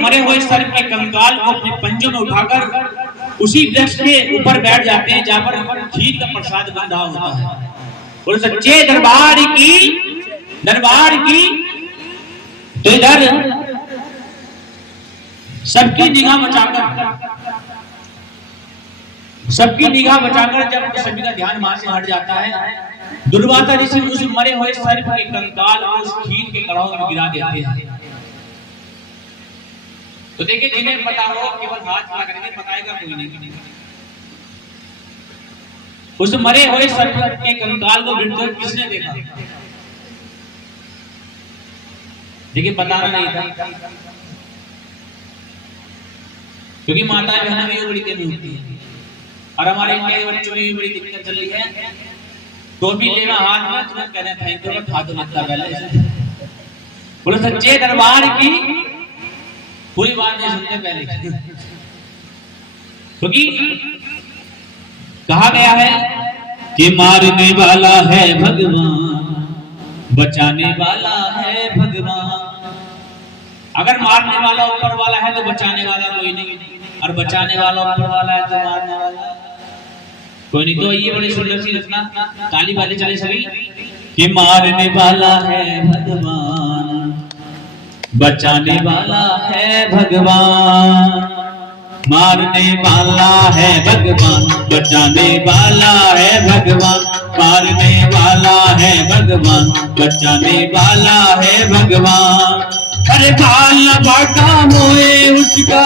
मरे हुए सर्प के कंकाल को अपने पंजों में उठाकर उसी वृक्ष के ऊपर बैठ जाते हैं जहां पर खीर का प्रसाद बंधा होता है। और सच्चे दरबार की तो इधर सबकी निगाह बचाकर जब सभी का ध्यान वहां से हट जाता है, दुर्वासा ऋषि उस मरे हुए सर्प के कंकाल और उस खीर के कड़ाह में गिरा देते हैं। तो देखिए, जिन्हें पता हो केवल हाथ खड़ा करेंगे, बताएगा कोई नहीं। उस मरे हुए सर्प के कंकाल को गिरते किसने देखा? देखिए, बताना नहीं था, क्योंकि माताएं बहनें भी बड़ी कमी होती है और हमारे इंडिया के बच्चों में भी बड़ी दिक्कत चल रही है। टोपी लेना हाथ में, तुरंत कहना थैंक यू, खा तो लगता पहले। बोलो सच्चे दरबार की पूरी बात नहीं सुनते पहले, क्योंकि कहा गया है कि मारने वाला है भगवान, बचाने वाला है भगवान। अगर मारने वाला ऊपर वाला है तो बचाने वाला कोई नहीं, और बचाने वाला ऊपर वाला है तो मारने वाला कोई नहीं। तो ये बड़ी सुंदर सी रचना, ताली बाजे चले सभी। कि मारने वाला है भगवान, बचाने वाला है भगवान, मारने वाला है भगवान, बचाने वाला है भगवान, मारने वाला है भगवान, बचाने वाला है भगवान। अरे बाल बाटा मोए उसका,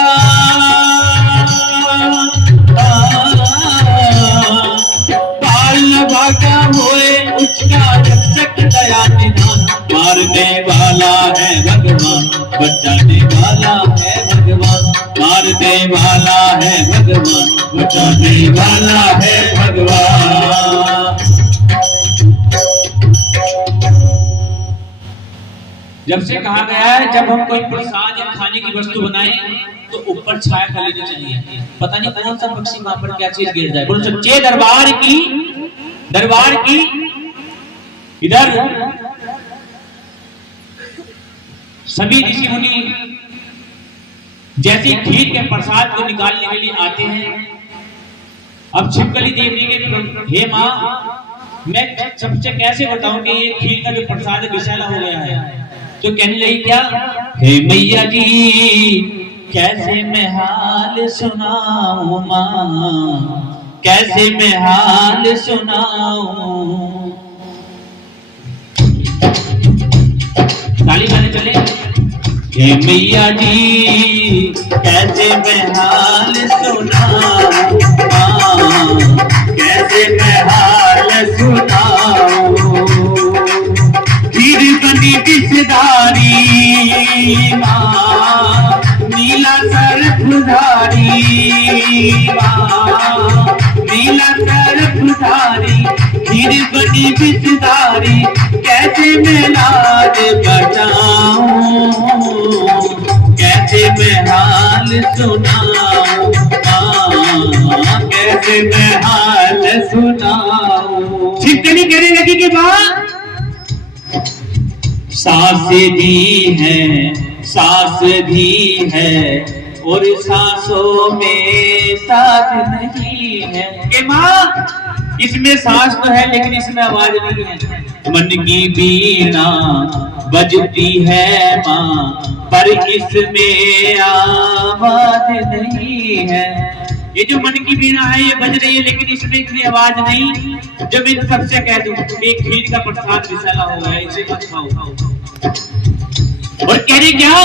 बाल बाटा मोए उसका, रक्षक दया निधान, मारने वाला है भगवान, बचाने वाला है भगवान, मारने वाला है भगवान, बचाने वाला है भगवान। जब से कहा गया है जब हम कोई प्रसाद या खाने की वस्तु बनाएं तो ऊपर छाया कर लेनी चाहिए, पता नहीं कौन सा पक्षी वहां पर क्या चीज गिर जाए। बोलो सच्चे दरबार की इधर सभी ऋषि मुनि जैसे खीर के प्रसाद को निकालने के लिए आते हैं। अब छिपकली देवी के, हे माँ, मैं सबसे कैसे बताऊं कि ये खीर का जो प्रसाद है विषैला हो गया है? तो कहने लगी क्या, हे मैया जी, कैसे मैं हाल सुनाऊं माँ, कैसे मैं हाल सुनाऊं। ताली बजाने चले। हे मैया जी, कैसे मैं हाल सुनाऊं माँ, कैसे मैं हाल सुनाऊं। खीर बनी विषधारी माँ, नीला सर्पधारी माँ, नीला सर्पधारी, खीर बनी विषधारी, कैसे मैं लाज बचाऊं, कैसे मैं हाल सुनाऊं माँ, कैसे मैं हाल सुनाऊं। छिपकली कहने लगी कि माँ, सांस भी है और सांसों में साज नहीं है। कि माँ, इसमें सांस तो है लेकिन इसमें आवाज नहीं है। मन की वीणा बजती है माँ, पर इसमें आवाज नहीं है। ये जो मन की वीणा है ये बज रही है लेकिन इसमें इतनी आवाज नहीं। जब इन सबसे कह दूं एक खीर का प्रसाद विषैला हो गया, इसे मत खाओ। और कह रही क्या,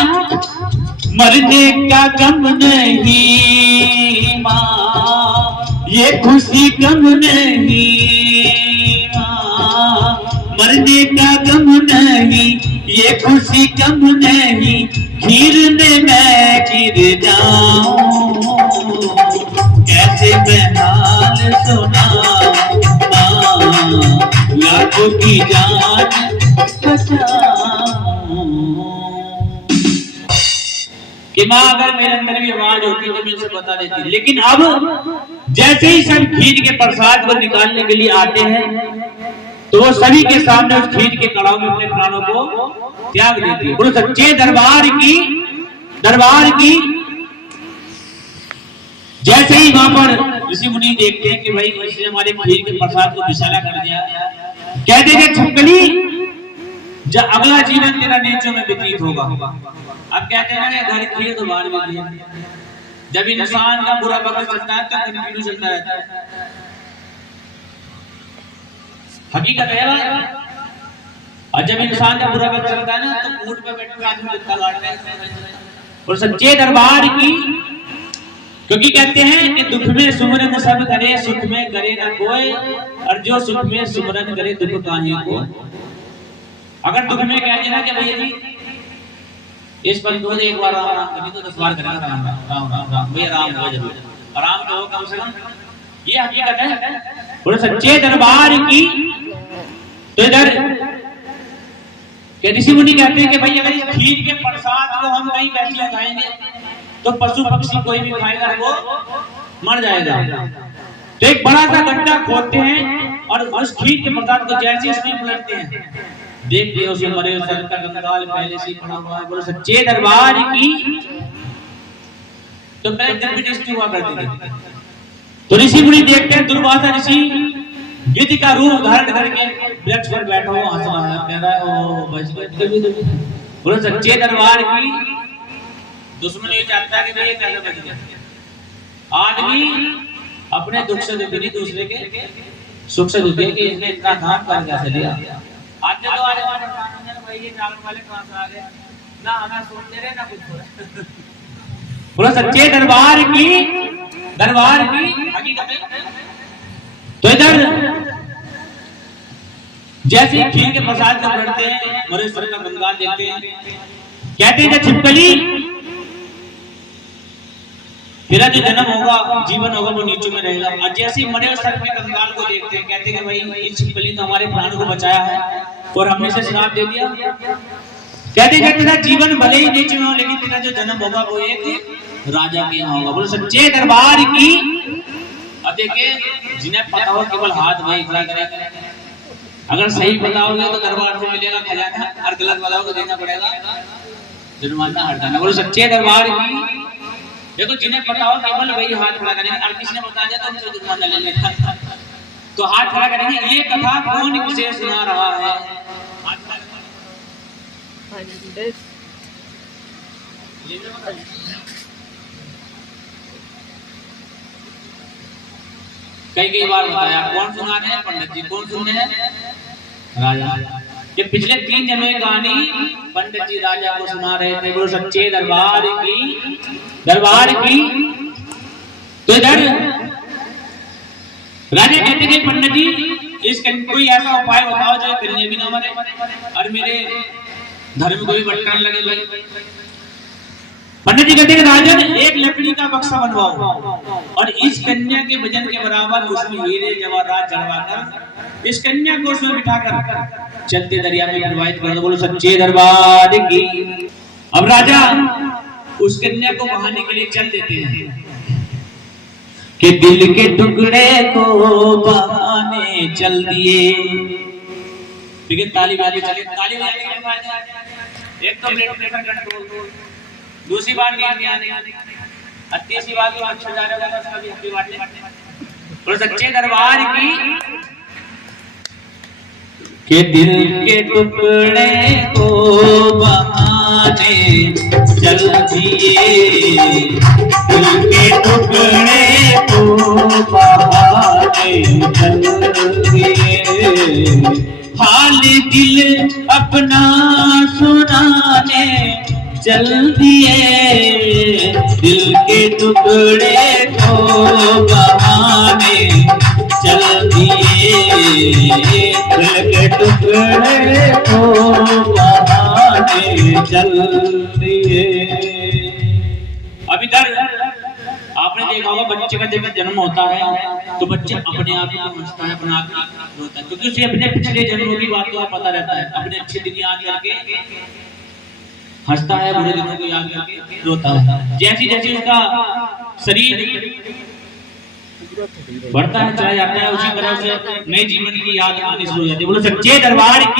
मरने का गम नहीं माँ, ये खुशी गम नहीं माँ, मरने का गम नहीं, ये खुशी गम नहीं, खीर में मैं गिर जाऊं, कैसे मैं हाल सुनाऊं माँ, लाखों की जान बचाऊं। कि माँ, अगर मेरे अंदर भी आवाज होती तो मैं इसे बता देती, लेकिन अब जैसे ही सब खीर के प्रसाद को निकालने के लिए आते हैं तो वो सभी के सामने उस खीर के कड़ाह में अपने प्राणों को त्याग देती है। बोलो सच्चे दरबार की दरबार की। जैसे ही वहां पर ऋषि मुनि देखते हैं कि भाई इसने हमारे खीर के प्रसाद को विशाला कर दिया, कहते हैं छिपकली जब अगला जीवन तेरा नीचों में व्यतीत होगा। अब कहते हैं ना घर खीर तो बाहर में खीर, जब इंसान का बुरा वक्त चलता है तो कंटिन्यू चलता रहता है, हकीकत है। और जब इंसान का बुरा वक्त चलता है ना तो ऊंट पे बैठ के आदमी कुत्ता काटता है। और सच्चे दरबार की, क्योंकि कहते हैं कि दुख में सुमरन सब करे, सुख में करे ना कोई, और जो सुख में सुमरन करे दुख काहे को। अगर दुख में कह देना कि भैया जी इस पर दो एक बार राम राम कभी तो 10 बार करेगा राम राम राम राम भैया राम हो जरूर, आराम तो हो कम से कम, ये हकीकत है। और सच्चे दरबार की तो इधर ऋषि मुनि कहते हैं कि भाई अगर इस खीर के प्रसाद को हम कहीं वैसे लगाएंगे तो पशु पक्षी कोई भी खाएगा वो मर जाएगा। तो एक बड़ा सा गड्ढा खोदते हैं और उस खीर के प्रसाद को जैसे उसमें पलटते हैं, देखते हो उसे मरे सर का कंकाल पहले से पड़ा हुआ है। बोलो सच्चे दरबार की। तो पहले दिव्य दृष्टि हुआ करती थी, तो ऋषि मुनि देखते हैं दुर्वासा ऋषि गिद्ध का रूप धारण करके वृक्ष पर बैठा हुआ हंस रहा है, कह रहा है ओ बच गए। बोलो सच्चे दरबार की। दुश्मन ये चाहता है कि भाई ये कैसे बच गया। आदमी अपने दुख से दुखी नहीं, दूसरे के सुख से दुखी है कि इसने इतना काम कर कैसे लिया। आज तो आज भाई ये जागरण वाले कहां से आ गए, ना हमें सोचते रहे ना कुछ हो रहा। बोलो सच्चे दरबार की, दरबार की हकीकत है। तो इधर जैसे खीर के प्रसाद को पढ़ते हैं, मरे सर का कंकाल देखते हैं, कहते हैं छिपकली तेरा जो जन्म होगा जीवन होगा वो नीचों में रहेगा। और जैसे ही मरे सर के कंकाल को देखते हैं, कहते हैं कि भाई इस छिपकली तो हमारे प्राण को बचाया है और हमने इसे श्राप दे दिया। कहते हैं तेरा जीवन भले ही नीचे में हो लेकिन तेरा जो जन्म होगा वो एक राजा के यहाँ होगा। बोलो सच्चे दरबार की। अब देखिए जिन्हें पता हो केवल हाथ भाई खड़ा करें, अगर सही बताओगे तो दरबार से मिलेगा खजाना, और गलत बताओगे देना पड़ेगा जुर्माना हटाना। बोलो सच्चे दरबार की। देखो जिन्हें पता हो केवल वही हाथ खड़ा करेंगे, और किसी ने बता दिया तो उनसे जुर्माना ले लेगा। तो हाथ खड़ा करेंगे। ये कथा कौन किसे सुना रहा है? कई बार बताया। कौन सुना रहे हैं? पंडित जी। कौन सुन रहे हैं? राजा। ये पिछले 3 जन्मों की कहानी पंडित जी राजा को सुना रहे थे। वो सच्चे दरबार की, दरबार की। तो इधर राजा कहते थे पंडित जी इस कोई ऐसा उपाय बताओ जो कन्या भी ना मरे और मेरे धर्म को भी भटकाने लगे। भाई पंडित जी कहते हैं राजन एक लकड़ी का बक्सा बनवाओ और इस कन्या के वजन के बराबर उसमें हीरे जवाहरात जड़वाकर इस कन्या को उसमें बिठाकर चलते दरिया में प्रवाहित कर दो। बोलो सच्चे दरबार की। अब राजा उस कन्या को बहाने के लिए चल देते हैं कि दिल के टुकड़े को बहाने चल दिए। ठीक है, ताली बजाते चले। ताली बजाने के फायदा एक तो ब्लड प्रेशर कंट्रोल, दूसरी बात नींद आने, तीसरी बात तो अच्छा जा रहा है उसका भी हैप्पी बर्थडे। बोलो सच्चे दरबार की। के दिल के टुकड़े को बहाने चल दिए, दिल के टुकड़े को बहाने चल दिए, हाल दिल अपना सुनाने चल दिए, दिल के टुकड़े को बहाने चल दिए, दिल के टुकड़े को बहाने चल दिए। अब इधर आपने देखा होगा बच्चे का जब जन्म होता है तो बच्चे अपने आप ही हंसता है, अपने आप ही रोता है, क्योंकि उसे अपने पिछले जन्मों की बात तो पता रहता है। अपने अच्छे दिन याद करके हंसता है, बुरे दिनों को याद करके रोता है। जैसे जैसे उसका शरीर बढ़ता है चला जाता है उसी तरह से नए जीवन की याद आनी शुरू हो जाती है। बोलो सच्चे दरबार की।